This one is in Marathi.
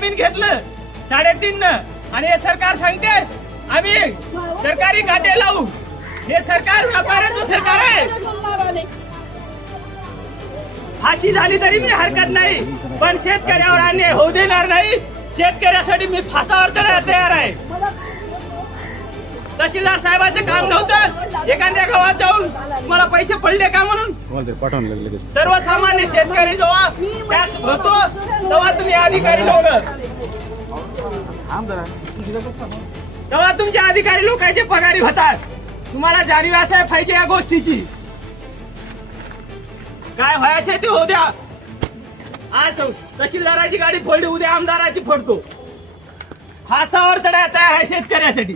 सोयाबीन घेतलं 3.5 आणि हे सरकार सांगते आम्ही सरकारी काटे लावू। हे सरकार व्यापाऱ्याचं सरकार आहे। फाशी झाली तरी मी हरकत नाही, पण शेतकऱ्यावर अन्याय होऊ देणार नाही। शेतकऱ्यासाठी मी फासावर चढायला तयार आहे। तहसीलदार साहेबांचं काम नव्हतं एखाद्या गावात जाऊन मला पैसे पडले का म्हणून। सर्वसामान्य शेतकरी जेव्हा टॅक्स भरतो तेव्हा तुम्ही अधिकारी लोक तेव्हा तुमच्या अधिकारी लोकांचे पगारी होतात। तुम्हाला जाणीव असाय पाहिजे या गोष्टीची। काय व्हायचे ते होऊ द्या। आज तहसीलदाराची गाडी फोडली, उद्या आमदाराची फोडतो। फासावर चढायला तयार आहे शेतकऱ्यासाठी।